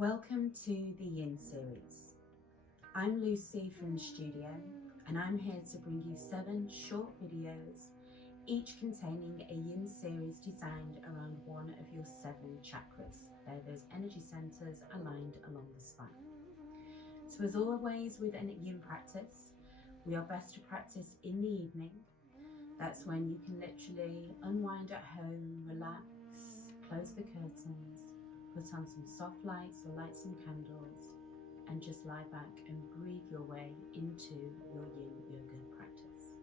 Welcome to the Yin series. I'm Lucy from the studio and I'm here to bring you 7 short videos, each containing a Yin series designed around one of your 7 chakras. They're those energy centers aligned along the spine. So as always with an Yin practice, we are best to practice in the evening. That's when you can literally unwind at home, relax, close the curtains, put on some soft lights or light some candles, and just lie back and breathe your way into your Yin yoga practice.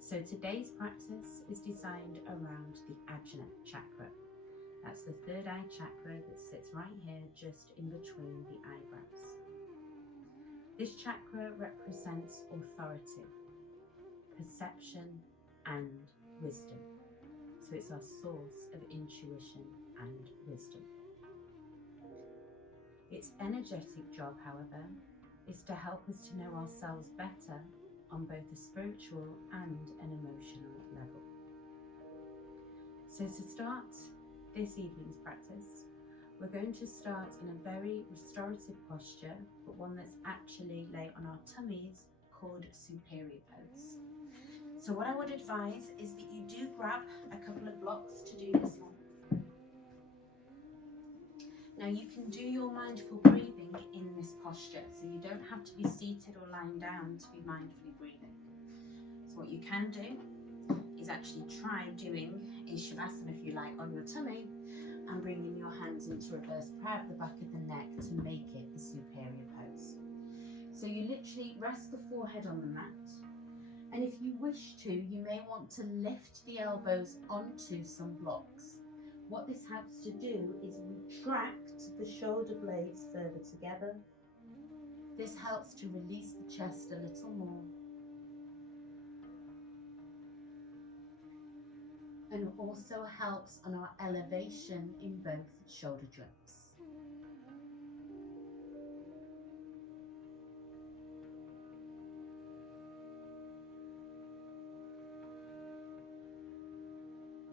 So today's practice is designed around the Ajna chakra. That's the third eye chakra that sits right here, just in between the eyebrows. This chakra represents authority, perception, and wisdom. So it's our source of intuition and wisdom. Its energetic job, however, is to help us to know ourselves better on both a spiritual and an emotional level. So to start this evening's practice, we're going to start in a very restorative posture, but one that's actually lay on our tummies, called superior pose. So what I would advise is that you do grab a couple of blocks to do this one. Now you can do your mindful breathing in this posture, so you don't have to be seated or lying down to be mindfully breathing. So what you can do is actually try doing a Shavasana, if you like, on your tummy and bringing your hands into reverse prayer at the back of the neck to make it the superior pose. So you literally rest the forehead on the mat. And if you wish to, you may want to lift the elbows onto some blocks. What this helps to do is retract the shoulder blades further together. This helps to release the chest a little more. And also helps on our elevation in both shoulder joints.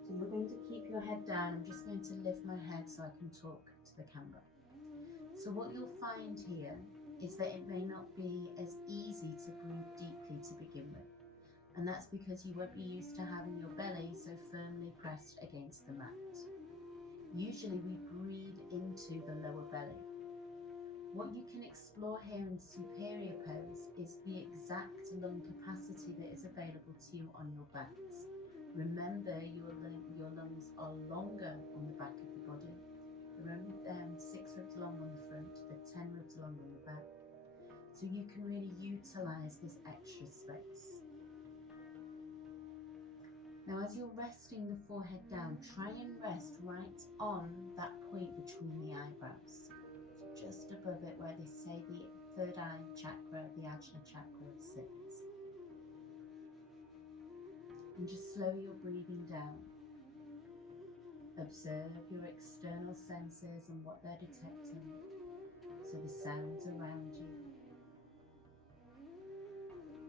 So you're going to keep your head down. I'm just going to lift my head so I can talk to the camera. So what you'll find here is that it may not be as easy to breathe deeply to begin with. And that's because you won't be used to having your belly so firmly pressed against the mat. Usually we breathe into the lower belly. What you can explore here in superior pose is the exact lung capacity that is available to you on your backs. Remember, your lungs are longer on the back of the body. They're only 6 ribs long on the front, they're 10 ribs long on the back. So you can really utilize this extra space. Now, as you're resting the forehead down, try and rest right on that point between the eyebrows. So just above it, where they say the third eye chakra, the Ajna chakra, sits. And just slow your breathing down. Observe your external senses and what they're detecting. So the sounds around you.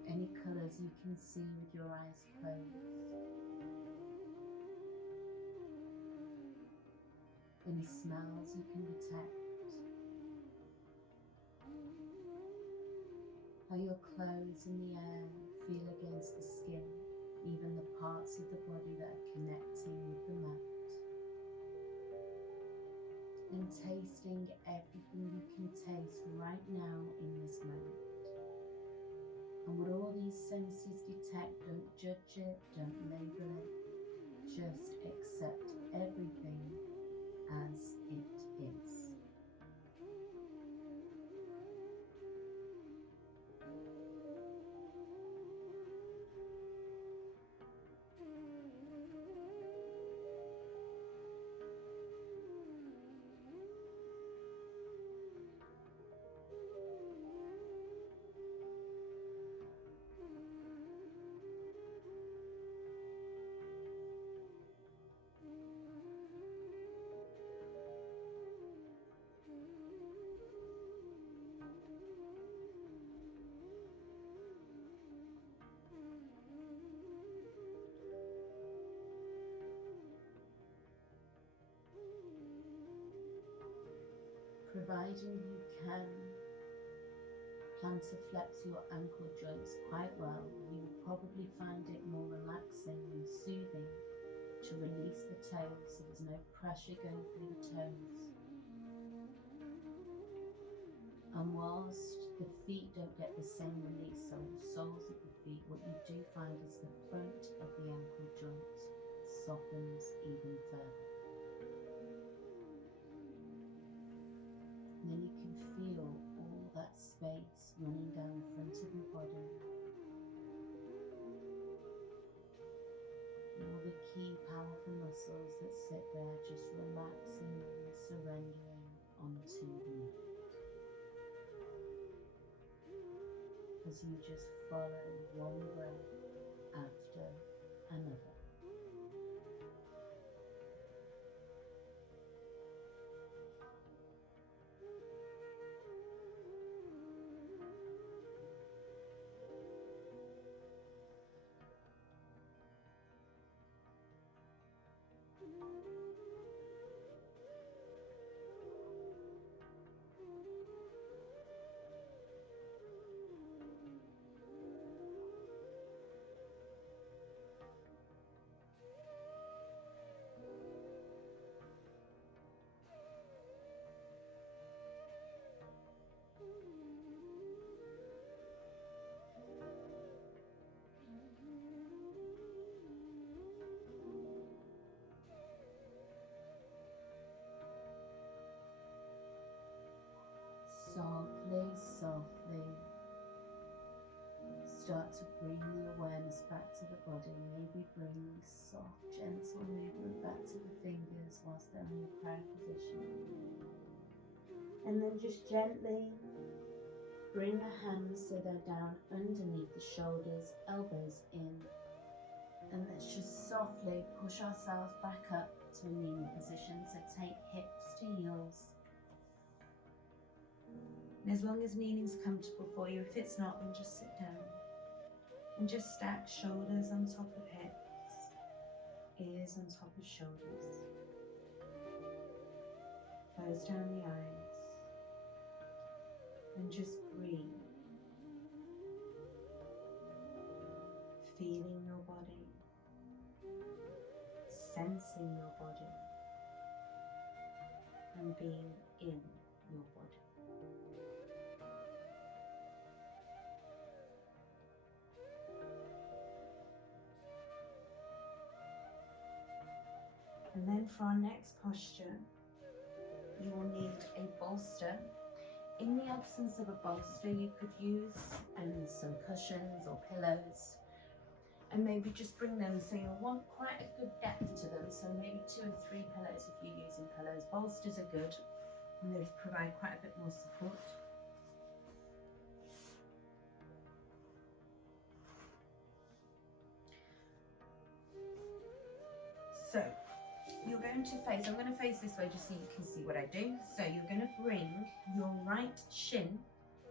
Any colours you can see with your eyes closed. Any smells you can detect. How your clothes in the air feel against the skin, even the parts of the body that are connecting with the mat. And tasting everything you can taste right now in this moment. And what all these senses detect, don't judge it, don't label it, just accept everything as it is. providing you can plan to flex your ankle joints quite well, you will probably find it more relaxing and soothing to release the toes so there's no pressure going through the toes. And whilst the feet don't get the same release, so the soles of the feet, what you do find is the front of the ankle joint softens even further. And then you can feel all that space running down the front of your body. All the key powerful muscles that sit there just relaxing and surrendering onto the mat. As you just follow one breath after another. Softly, softly, start to bring the awareness back to the body. Maybe bring soft, gentle movement back to the fingers whilst they're in the prayer position. And then just gently bring the hands so they're down underneath the shoulders, elbows in. And let's just softly push ourselves back up to a kneeling position. So take hips to heels. And as long as kneeling's comfortable for you, if it's not, then just sit down. And just stack shoulders on top of hips, ears on top of shoulders. Close down the eyes. And just breathe. Feeling your body. Sensing your body. And being in your body. And then for our next posture, you will need a bolster. In the absence of a bolster, you could use some cushions or pillows, and maybe just bring them so you'll want quite a good depth to them. So maybe 2 or 3 pillows if you're using pillows. Bolsters are good, and they provide quite a bit more support. So you're going to face, I'm going to face this way just so you can see what I do. So you're going to bring your right shin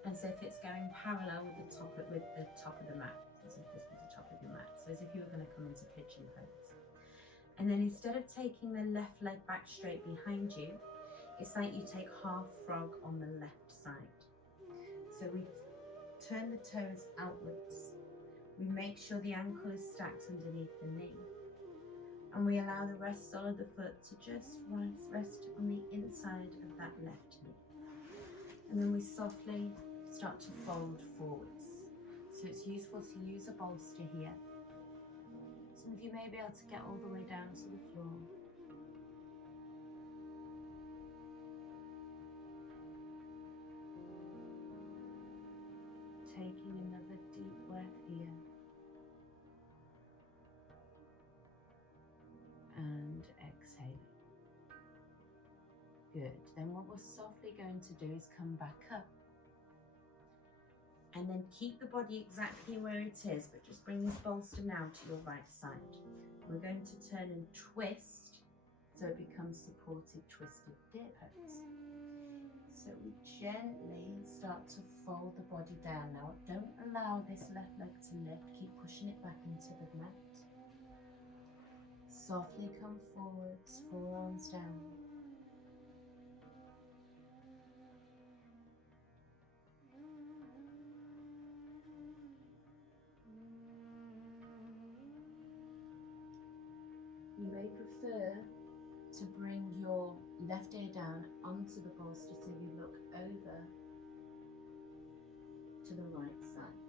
as if it's going parallel with the top of the mat, as if this was the top of your mat. So as if you were going to come into pigeon pose. And then instead of taking the left leg back straight behind you, it's like you take half frog on the left side. So we turn the toes outwards. We make sure the ankle is stacked underneath the knee. And we allow the rest sole of the foot to just rest on the inside of that left knee. And then we softly start to fold forwards. So it's useful to use a bolster here. Some of you may be able to get all the way down to the floor. Taking another deep breath here. And exhaling. Good. Then what we're softly going to do is come back up. And then keep the body exactly where it is, but just bring this bolster now to your right side. We're going to turn and twist, so it becomes supported twisted deer pose. So we gently start to fold the body down. Now don't allow this left leg to lift, keep pushing it back into the mat. Softly come forwards, forearms down. You may prefer to bring your left ear down onto the bolster so you look over to the right side.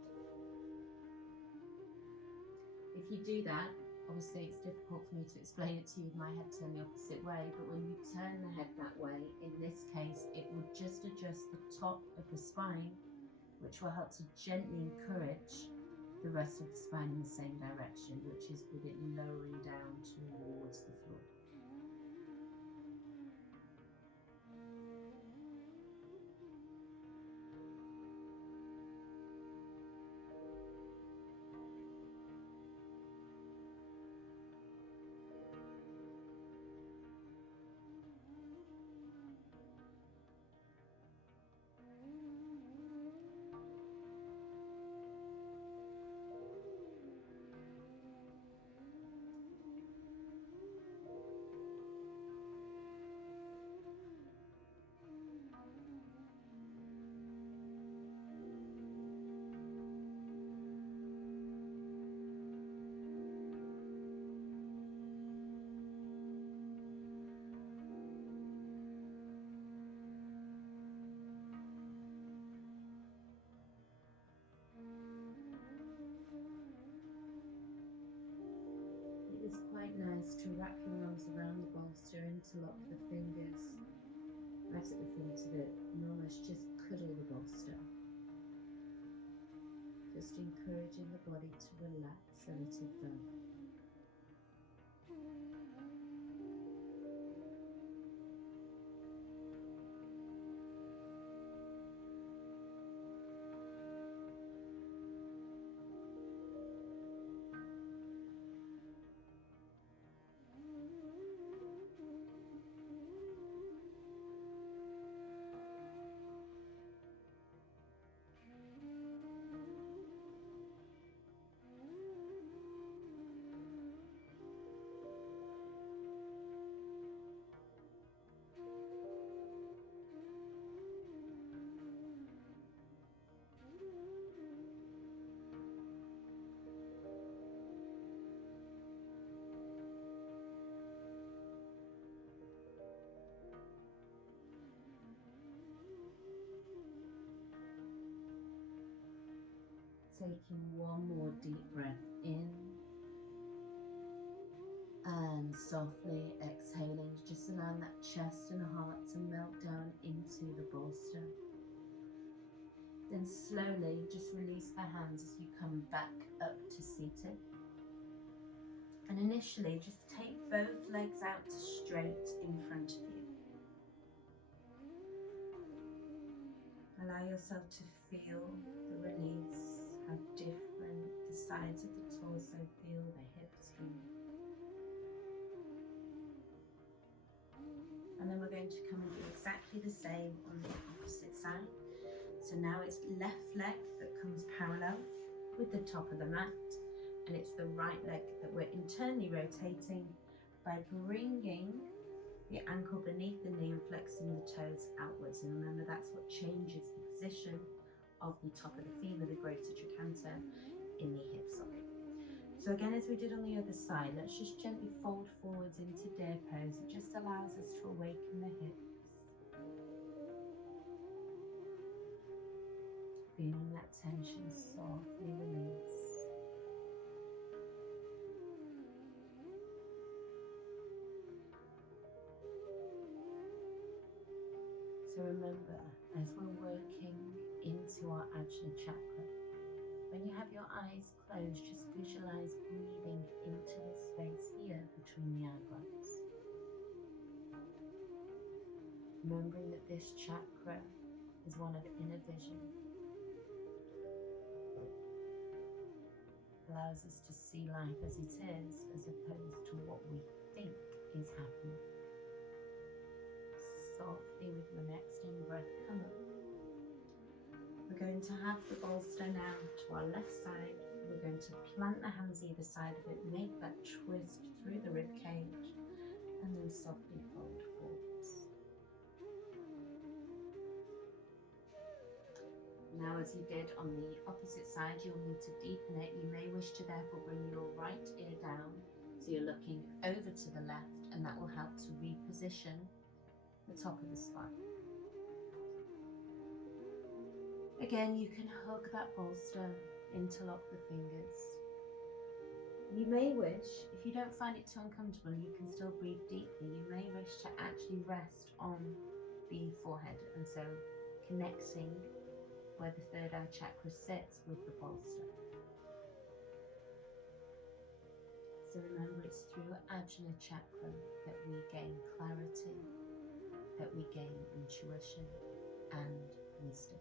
If you do that, obviously it's difficult for me to explain it to you with my head turned the opposite way, but when you turn the head that way, in this case, it would just adjust the top of the spine, which will help to gently encourage the rest of the spine in the same direction, which is with it lowering down towards the floor. It's quite nice to wrap your arms around the bolster, interlock the fingers right at the front of it, and almost just cuddle the bolster. Just encouraging the body to relax a little further. Taking one more deep breath in and softly exhaling, just allowing that chest and heart to melt down into the bolster. Then slowly just release the hands as you come back up to seated. And initially just take both legs out straight in front of you. Allow yourself to feel the release. How different the sides of the torso feel, the hips feel. And then we're going to come and do exactly the same on the opposite side. So now it's left leg that comes parallel with the top of the mat, and it's the right leg that we're internally rotating by bringing the ankle beneath the knee and flexing the toes outwards. And remember, that's what changes the position of the top of the femur, the greater trochanter in the hip socket. So again, as we did on the other side, let's just gently fold forwards into deer pose. It just allows us to awaken the hips. Feeling that tension softly release. So remember, as we're working into our Ajna chakra, when you have your eyes closed, just visualize breathing into this space here between the eyebrows. Remembering that this chakra is one of inner vision. Allows us to see life as it is, as opposed to what we think is happening. Softly with your next in-breath, come up. We're going to have the bolster now to our left side. We're going to plant the hands either side of it, make that twist through the rib cage, and then softly fold forwards. Now, as you did on the opposite side, you'll need to deepen it. You may wish to therefore bring your right ear down so So you're looking over to the left, and that will help to reposition the top of the spine. Again, you can hug that bolster, interlock the fingers. You may wish, if you don't find it too uncomfortable, you can still breathe deeply. You may wish to actually rest on the forehead, and so connecting where the third eye chakra sits with the bolster. So remember, it's through Ajna chakra that we gain clarity, that we gain intuition and wisdom.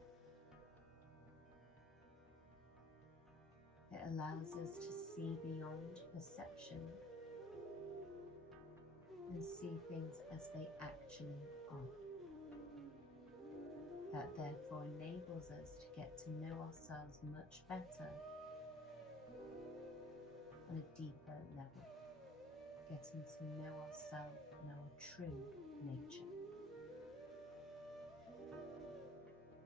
It allows us to see beyond perception and see things as they actually are. That therefore enables us to get to know ourselves much better on a deeper level, getting to know ourselves and our true nature.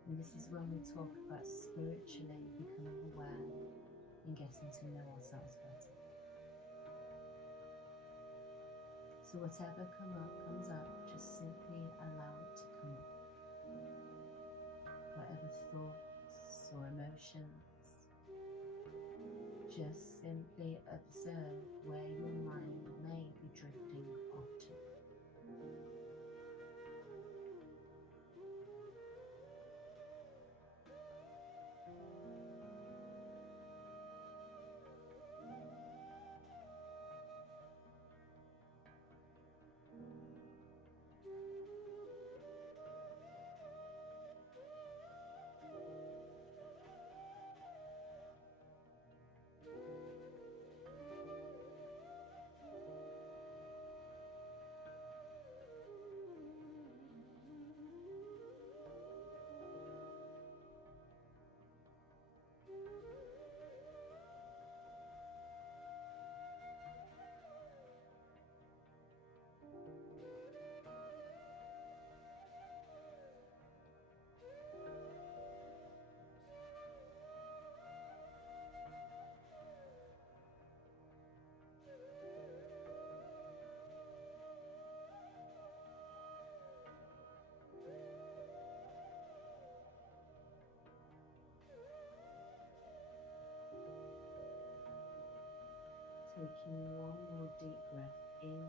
And this is when we talk about spiritually becoming aware and getting to know ourselves better. So whatever comes up, just simply allow it to come up. Whatever thoughts or emotions, just simply observe where your mind may be drifting off to. Taking one more deep breath in,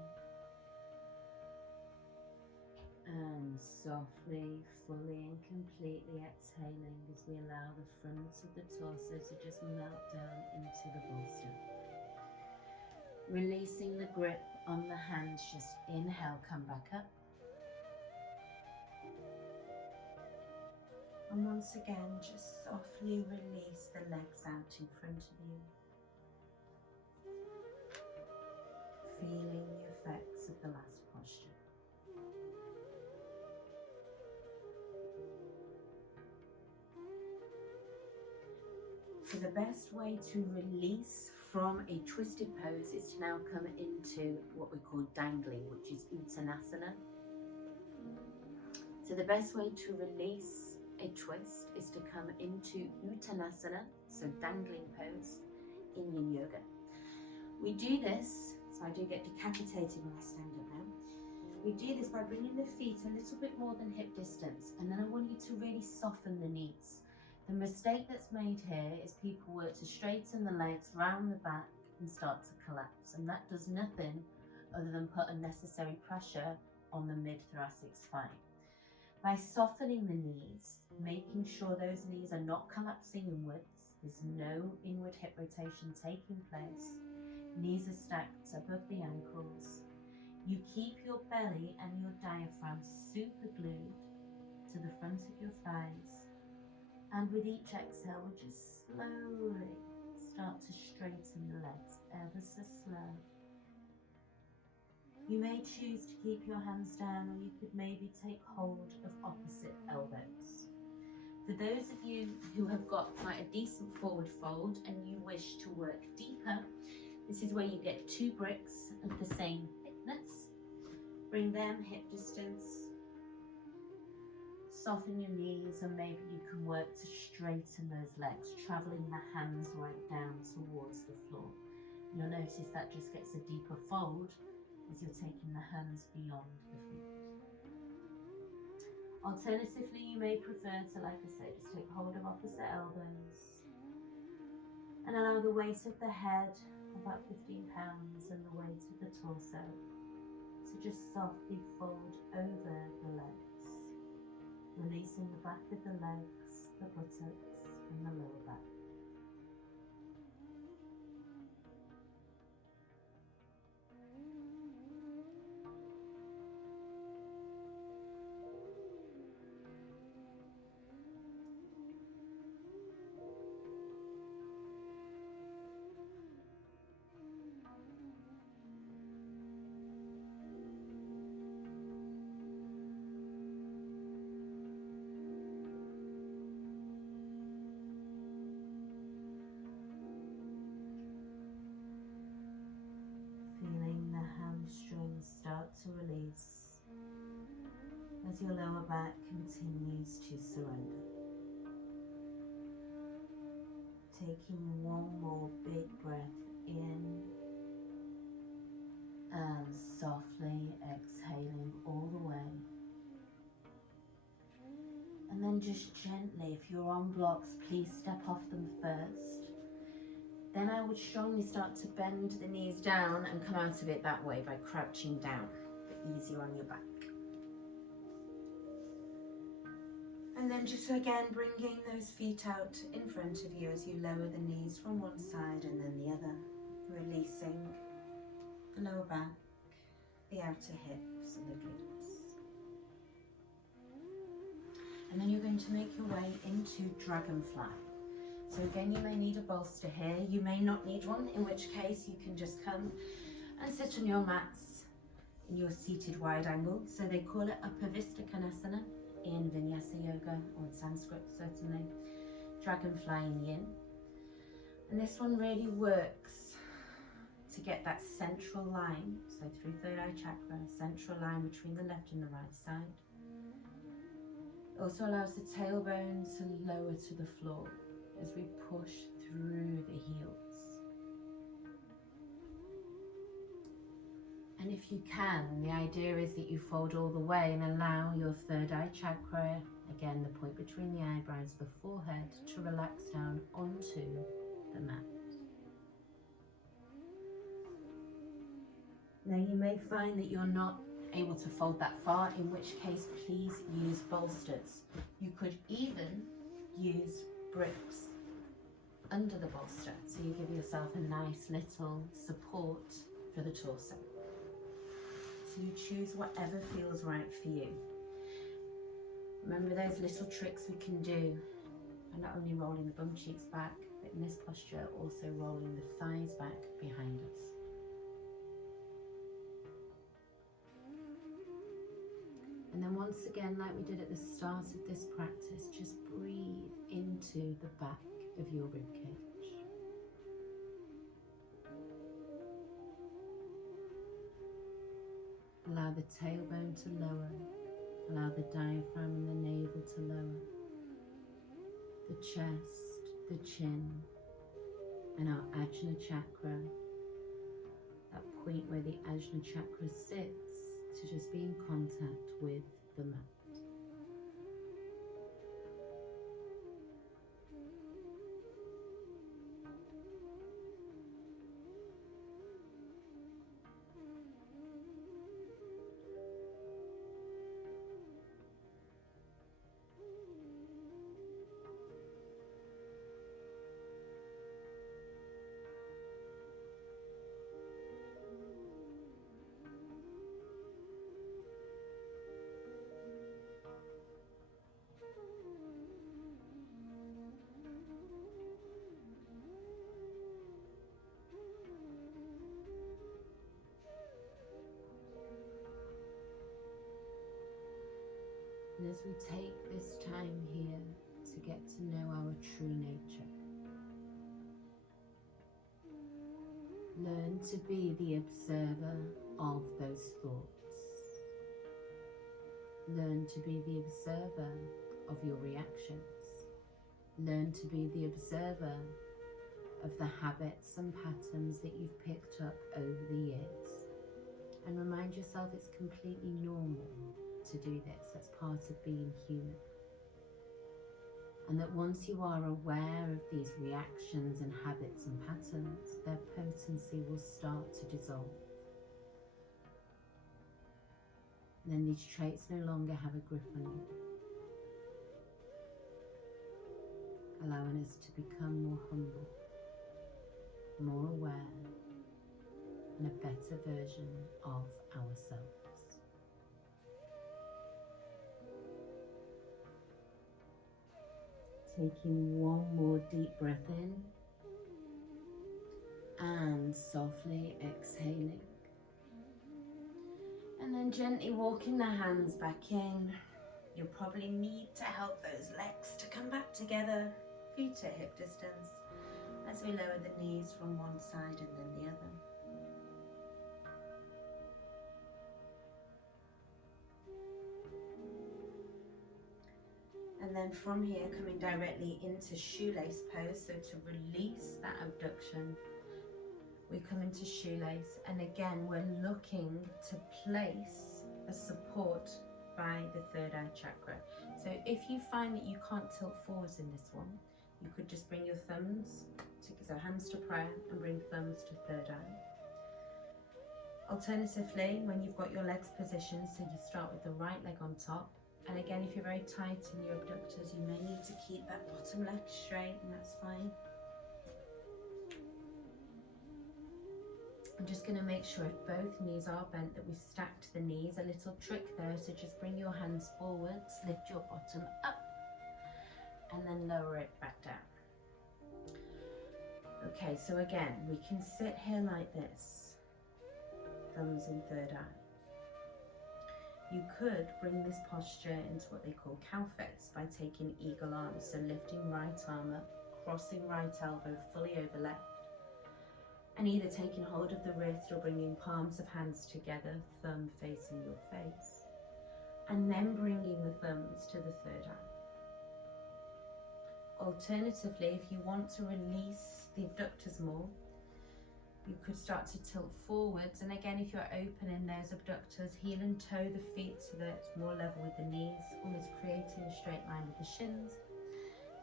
and softly, fully and completely exhaling as we allow the front of the torso to just melt down into the bolster. Releasing the grip on the hands, just inhale, come back up. And once again, just softly release the legs out in front of you. Feeling the effects of the last posture. So the best way to release from a twisted pose is to now come into what we call dangling, which is Uttanasana. So the best way to release a twist is to come into Uttanasana, so dangling pose in Yin Yoga. We do this, so I do get decapitated when I stand up now. We do this by bringing the feet a little bit more than hip distance, and then I want you to really soften the knees. The mistake that's made here is people work to straighten the legs round the back and start to collapse, and that does nothing other than put unnecessary pressure on the mid-thoracic spine. By softening the knees, making sure those knees are not collapsing inwards, there's no inward hip rotation taking place, knees are stacked above the ankles. You keep your belly and your diaphragm super glued to the front of your thighs. And with each exhale, we just slowly start to straighten the legs, ever so slow. You may choose to keep your hands down, or you could maybe take hold of opposite elbows. For those of you who have got quite a decent forward fold and you wish to work deeper, this is where you get 2 bricks of the same thickness. Bring them hip distance. Soften your knees, and maybe you can work to straighten those legs, traveling the hands right down towards the floor. You'll notice that just gets a deeper fold as you're taking the hands beyond the feet. Alternatively, you may prefer to, like I say, just take hold of opposite elbows and allow the weight of the head, about 15 pounds, and the weight of the torso to just softly fold over the legs, releasing the back of the legs, the buttocks, and the lower back. Start to release as your lower back continues to surrender. Taking one more big breath in and softly exhaling all the way. And then just gently, if you're on blocks, please step off them first. Then I would strongly start to bend the knees down and come out of it that way by crouching down, but easier on your back. And then just again bringing those feet out in front of you as you lower the knees from one side and then the other, releasing the lower back, the outer hips and the glutes. And then you're going to make your way into Dragonfly. So again, you may need a bolster here. You may not need one, in which case you can just come and sit on your mats in your seated wide angle. So they call it Upavista Konasana in Vinyasa Yoga, or in Sanskrit certainly, Dragonfly in Yin. And this one really works to get that central line, so through third eye chakra, central line between the left and the right side. It also allows the tailbone to lower to the floor as we push through the heels. And if you can, the idea is that you fold all the way and allow your third eye chakra, again the point between the eyebrows, the forehead, to relax down onto the mat. Now you may find that you're not able to fold that far, in which case please use bolsters. You could even use bricks under the bolster, so you give yourself a nice little support for the torso. So you choose whatever feels right for you. Remember those little tricks we can do, and not only rolling the bum cheeks back, but in this posture also rolling the thighs back behind us. And then once again, like we did at the start of this practice, just breathe into the back of your ribcage. Allow the tailbone to lower, allow the diaphragm and the navel to lower, the chest, the chin, and our Ajna chakra, that point where the Ajna chakra sits, to just be in contact with the mat. And as we take this time here to get to know our true nature, learn to be the observer of those thoughts. Learn to be the observer of your reactions. Learn to be the observer of the habits and patterns that you've picked up over the years. And remind yourself it's completely normal to do this. That's part of being human. And that once you are aware of these reactions and habits and patterns, their potency will start to dissolve. And then these traits no longer have a grip on you, allowing us to become more humble, more aware, and a better version of ourselves. Taking one more deep breath in and softly exhaling. And then gently walking the hands back in. You'll probably need to help those legs to come back together, feet at hip distance, as we lower the knees from one side and then the other. And then from here, coming directly into shoelace pose, so to release that abduction, we come into shoelace, and again we're looking to place a support by the third eye chakra. So if you find that you can't tilt forwards in this one, you could just bring your thumbs, so hands to prayer, and bring thumbs to third eye. Alternatively, when you've got your legs positioned, so you start with the right leg on top, and again if you're very tight in your abductors, you may need to keep that bottom leg straight, and that's fine. I'm just going to make sure if both knees are bent that we've stacked the knees. A little trick there, so just bring your hands forwards, lift your bottom up, and then lower it back down. Okay, so again, we can sit here like this, thumbs in third eye. You could bring this posture into what they call cow face by taking eagle arms, so lifting right arm up, crossing right elbow fully over left, and either taking hold of the wrist or bringing palms of hands together, thumb facing your face, and then bringing the thumbs to the third eye. Alternatively, if you want to release the abductors more, you could start to tilt forwards, and again if you're opening those abductors, heel and toe the feet so that it's more level with the knees, almost creating a straight line with the shins.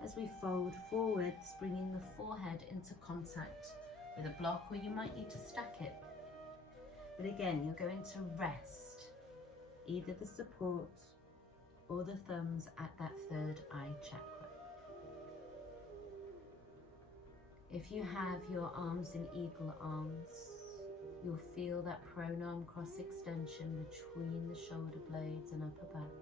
As we fold forwards, bringing the forehead into contact with a block, or you might need to stack it. But again, you're going to rest either the support or the thumbs at that third eye chakra. If you have your arms in eagle arms, you'll feel that prone arm cross extension between the shoulder blades and upper back.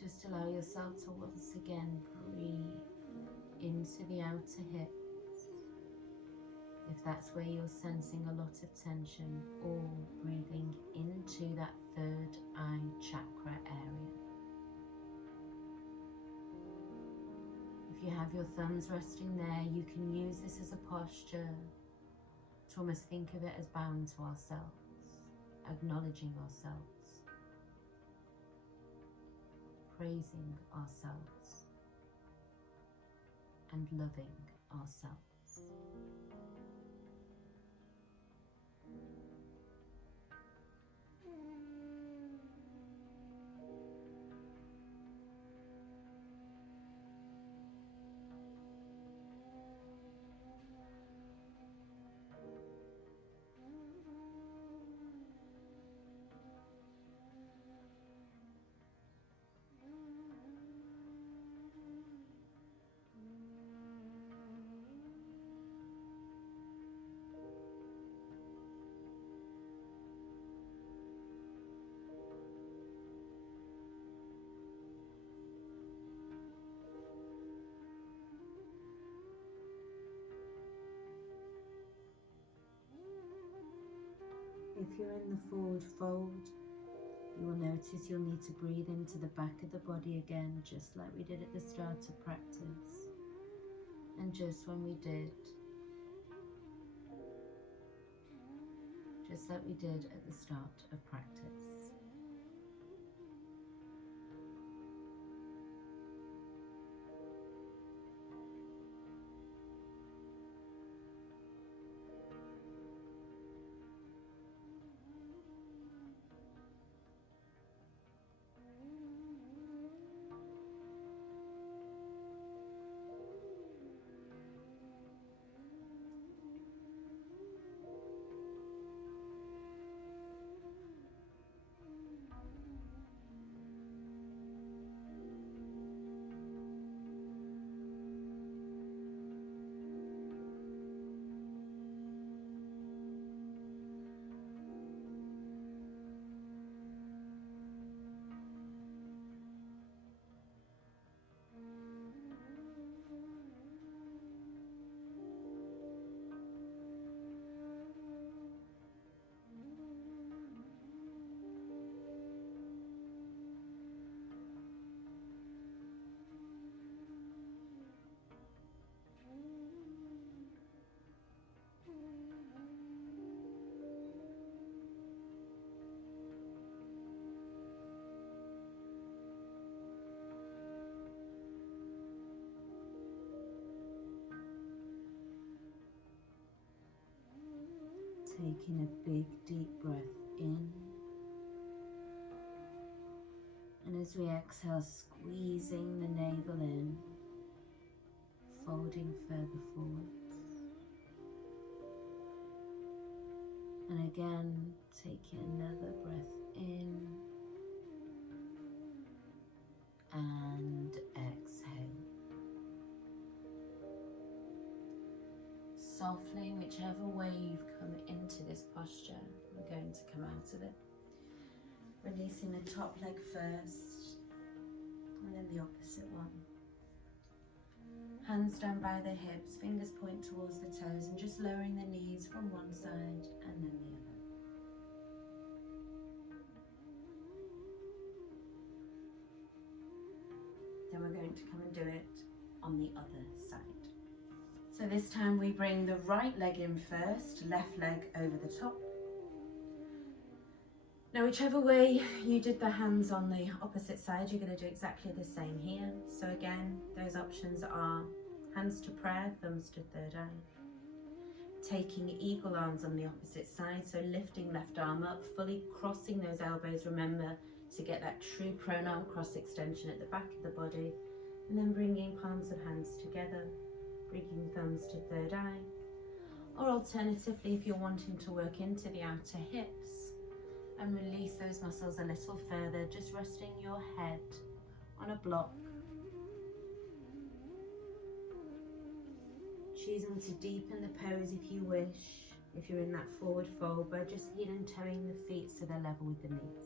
Just allow yourself to once again breathe into the outer hips, if that's where you're sensing a lot of tension, or breathing into that third eye chakra area. If you have your thumbs resting there, you can use this as a posture to almost think of it as bowing to ourselves, acknowledging ourselves, praising ourselves, and loving ourselves. If you're in the forward fold, you will notice you'll need to breathe into the back of the body again, just like we did at the start of practice, and just when we did, just like we did at the start of practice. Taking a big deep breath in. And as we exhale, squeezing the navel in, folding further forwards. And again, taking another breath in and exhale. Softly, whichever way you've come into this posture, we're going to come out of it. Releasing the top leg first, and then the opposite one. Hands down by the hips, fingers point towards the toes, and just lowering the knees from one side and then the other. Then we're going to come and do it on the other side. So this time we bring the right leg in first, left leg over the top. Now whichever way you did the hands on the opposite side, you're going to do exactly the same here. So again, those options are hands to prayer, thumbs to third eye. Taking eagle arms on the opposite side, so lifting left arm up, fully crossing those elbows. Remember to get that true prone arm cross extension at the back of the body, and then bringing palms of hands together, bringing thumbs to third eye. Or alternatively, if you're wanting to work into the outer hips and release those muscles a little further, just resting your head on a block, choosing to deepen the pose if you wish, if you're in that forward fold, by just heel and toeing the feet so they're level with the knees.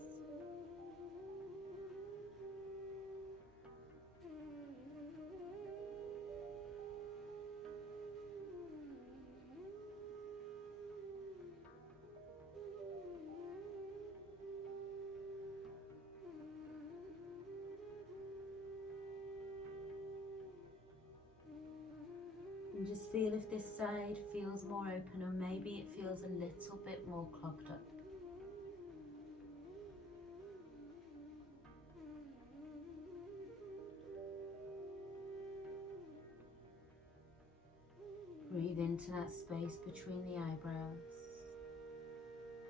And just feel if this side feels more open, or maybe it feels a little bit more clogged up. Breathe into that space between the eyebrows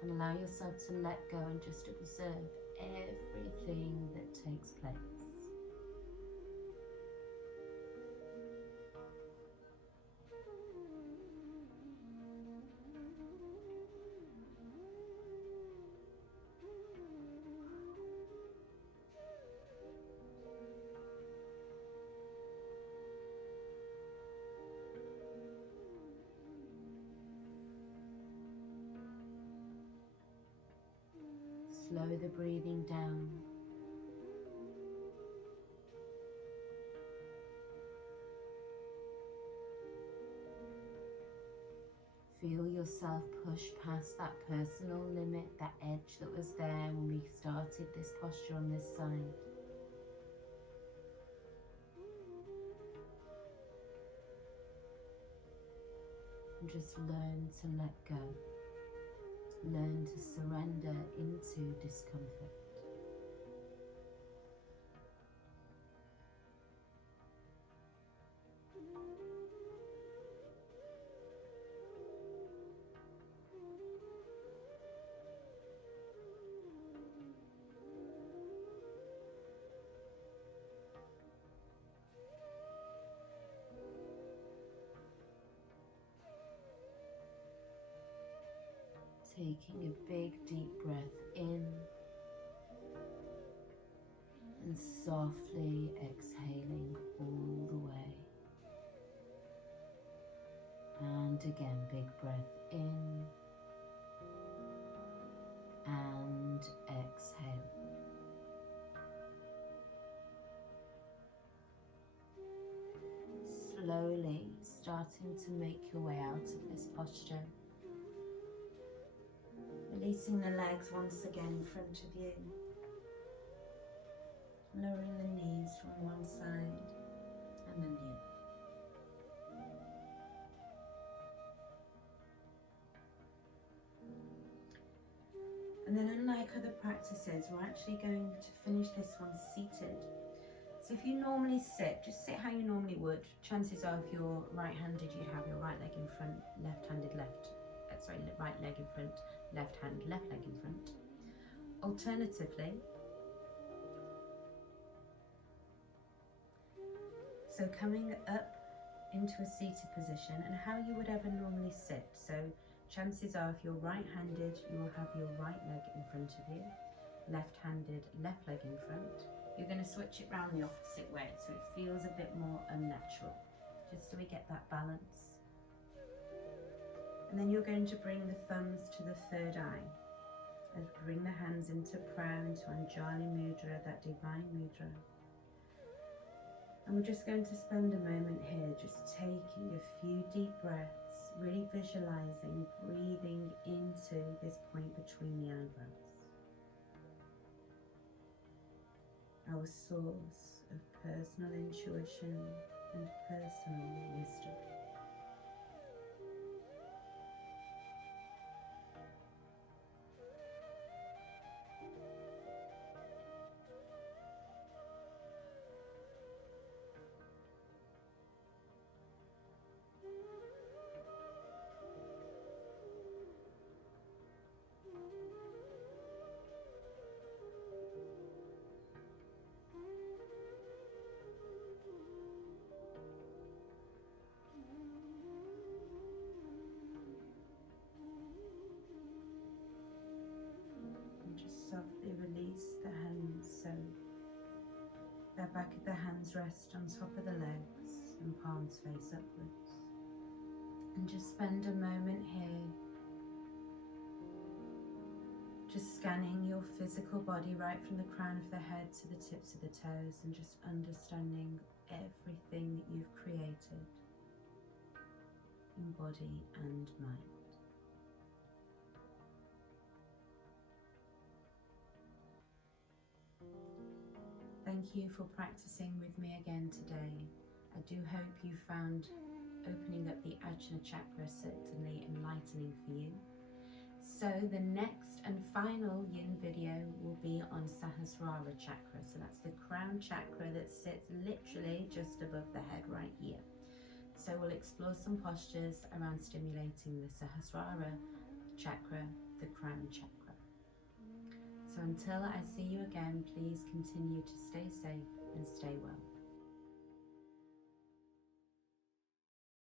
and allow yourself to let go and just observe everything that takes place. Slow the breathing down. Feel yourself push past that personal limit, that edge that was there when we started this posture on this side. And just learn to let go. Learn to surrender into discomfort. Taking a big deep breath in and softly exhaling all the way. And again, big breath in and exhale. Slowly starting to make your way out of this posture. Releasing the legs once again in front of you. Lowering the knees from one side and then the other. And then, unlike other practices, we're actually going to finish this one seated. So if you normally sit, just sit how you normally would. Chances are if you're right-handed, you'd have your right leg in front, left-handed left. right leg in front, left hand, left leg in front. Alternatively, so coming up into a seated position and how you would ever normally sit. So chances are if you're right-handed, you will have your right leg in front of you, left-handed, left leg in front. You're going to switch it round the opposite way so it feels a bit more unnatural, just so we get that balance. And then you're going to bring the thumbs to the third eye and bring the hands into prayer, into Anjali Mudra, that divine mudra. And we're just going to spend a moment here just taking a few deep breaths, really visualizing, breathing into this point between the eyebrows. Our source of personal intuition and personal wisdom. Softly release the hands so the back of the hands rest on top of the legs and palms face upwards. And just spend a moment here just scanning your physical body right from the crown of the head to the tips of the toes, and just understanding everything that you've created in body and mind. Thank you for practicing with me again today. I do hope you found opening up the Ajna chakra certainly enlightening for you. So the next and final yin video will be on Sahasrara chakra. So that's the crown chakra that sits literally just above the head right here. So we'll explore some postures around stimulating the Sahasrara chakra, the crown chakra. So until I see you again, please continue to stay safe and stay well.